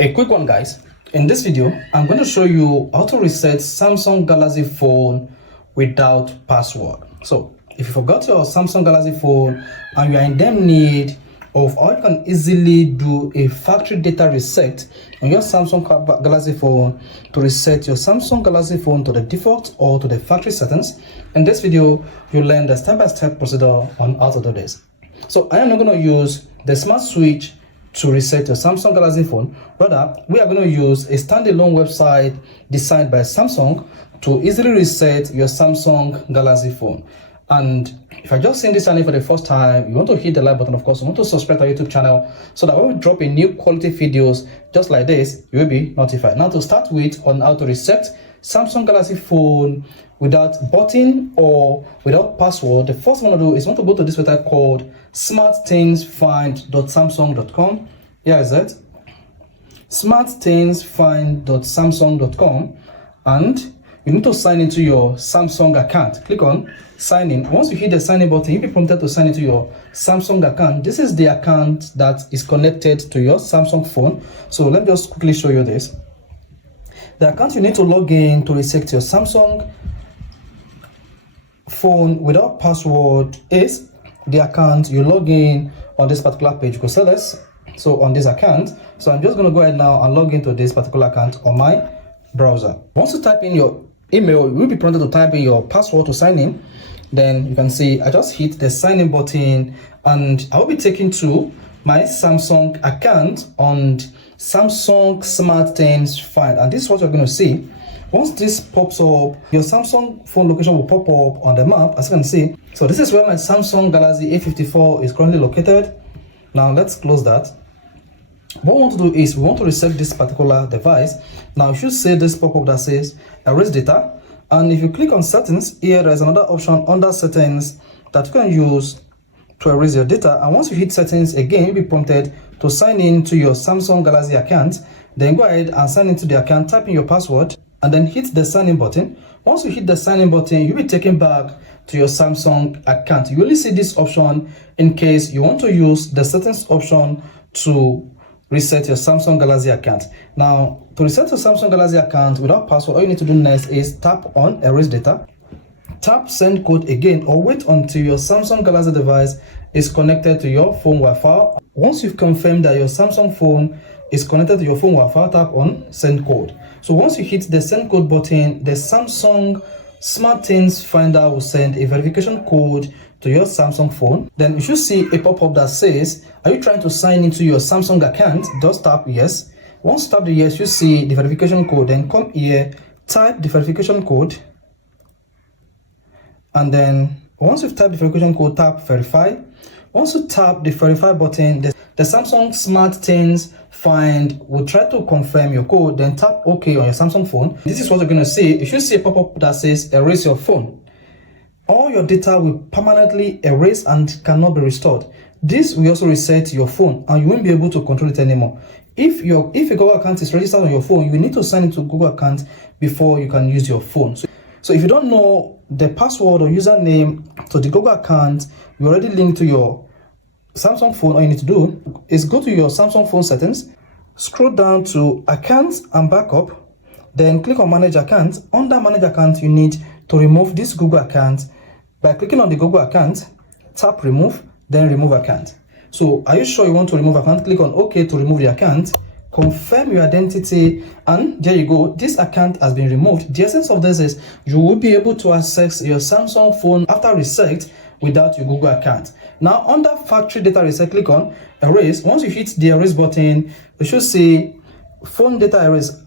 A quick one, guys. In this video, I'm going to show you how to reset Samsung Galaxy phone without password. So if you forgot your Samsung Galaxy phone and you are in damn need of how you can easily do a factory data reset on your Samsung Galaxy phone to reset your Samsung Galaxy phone to the default or to the factory settings, in this video you'll learn the step-by-step procedure on how to do this. So I am not going to use the smart switch to reset your Samsung Galaxy phone. Rather, we are going to use a standalone website designed by Samsung to easily reset your Samsung Galaxy phone. And if you're just seeing this channel for the first time, you want to hit the like button, of course. You want to subscribe to our YouTube channel so that when we drop a new quality videos just like this, you will be notified. Now, to start with on how to reset Samsung Galaxy phone without button or without password, the first thing I want to do is want to go to this website called smartthingsfind.samsung.com. Here is it, smartthingsfind.samsung.com, and you need to sign into your Samsung account. Click on sign in. Once you hit the sign in button, you'll be prompted to sign into your Samsung account. This is the account that is connected to your Samsung phone. So let me just quickly show you this. The account you need to log in to reset your Samsung phone without password is the account you log in on this particular page. Go so this. So on this account, so I'm just going to go ahead now and log into this particular account on my browser. Once you type in your email, you will be prompted to type in your password to sign in. Then you can see I just hit the sign in button and I will be taken to my Samsung account on Samsung Smart Things Find, and this is what you're going to see. Once this pops up, your Samsung phone location will pop up on the map, as you can see. So this is where my Samsung Galaxy A54 is currently located. Now let's close that. What we want to do is we want to reset this particular device. Now you should see this pop-up that says erase data, and if you click on settings, here there's another option under settings that you can use to erase your data. And once you hit settings again, you'll be prompted to sign in to your Samsung Galaxy account. Then go ahead and sign into the account, type in your password, and then hit the sign in button. Once you hit the sign in button, you'll be taken back to your Samsung account. You only see this option in case you want to use the settings option to reset your Samsung Galaxy account. Now, to reset your Samsung Galaxy account without password, all you need to do next is tap on erase data, tap send code again, or wait until your Samsung Galaxy device is connected to your phone Wi-Fi. Once you've confirmed that your Samsung phone is connected to your phone Wi-Fi, tap on send code. So once you hit the send code button, the Samsung Smart Things Finder will send a verification code to your Samsung phone. Then you should see a pop-up that says, are you trying to sign into your Samsung account? Just tap yes. Once you tap the yes, you see the verification code. Then come here, type the verification code, and then once you've typed the verification code, tap verify. Once you tap the verify button, the Samsung Smart Things Find will try to confirm your code. Then tap OK on your Samsung phone. This is what you're going to see. You should see a pop-up that says erase your phone. All your data will permanently erase and cannot be restored. This will also reset your phone and you won't be able to control it anymore. If a Google account is registered on your phone, you will need to sign into Google account before you can use your phone. So if you don't know the password or username to the Google account you already linked to your Samsung phone, all you need to do is go to your Samsung phone settings, scroll down to accounts and backup, then click on manage account. Under manage account, you need to remove this Google account. By clicking on the Google account, tap remove, then remove account. So are you sure you want to remove account? Click on OK to remove the account, confirm your identity, and there you go, this account has been removed. The essence of this is you will be able to access your Samsung phone after reset without your Google account. Now under factory data reset, click on erase. Once you hit the erase button, you should see phone data erase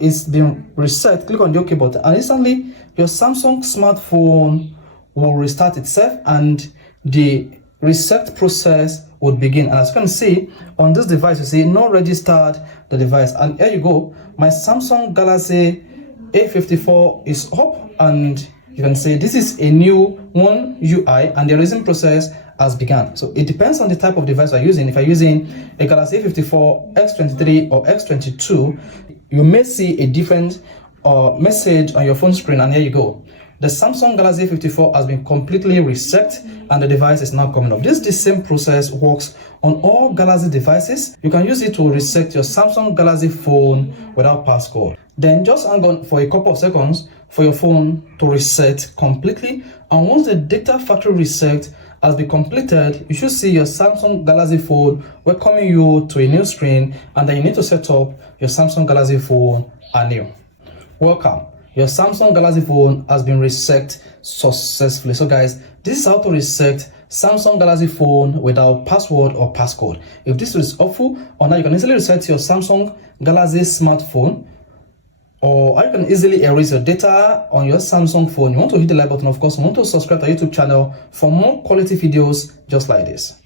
is being reset. Click on the OK button and instantly your Samsung smartphone will restart itself and the reset process would begin. And as you can see on this device, you see no registered the device, and here you go, my Samsung Galaxy A54 is up, and you can see this is a new one UI and the erasing process has begun. So it depends on the type of device you're using. If you're using a Galaxy A54, X23 or X22, you may see a different message on your phone screen, and here you go. the Samsung Galaxy 54 has been completely reset and the device is now coming up. The same process works on all Galaxy devices. You can use it to reset your Samsung Galaxy phone without passcode. Then just hang on for a couple of seconds for your phone to reset completely, and once the data factory reset has been completed, you should see your Samsung Galaxy phone welcoming you to a new screen, and then you need to set up your Samsung Galaxy phone anew. Welcome, your Samsung Galaxy phone has been reset successfully. So guys, this is how to reset Samsung Galaxy phone without password or passcode. If this is helpful, or now you can easily reset your Samsung Galaxy smartphone, or you can easily erase your data on your Samsung phone. You want to hit the like button, of course. You want to subscribe to our YouTube channel for more quality videos just like this.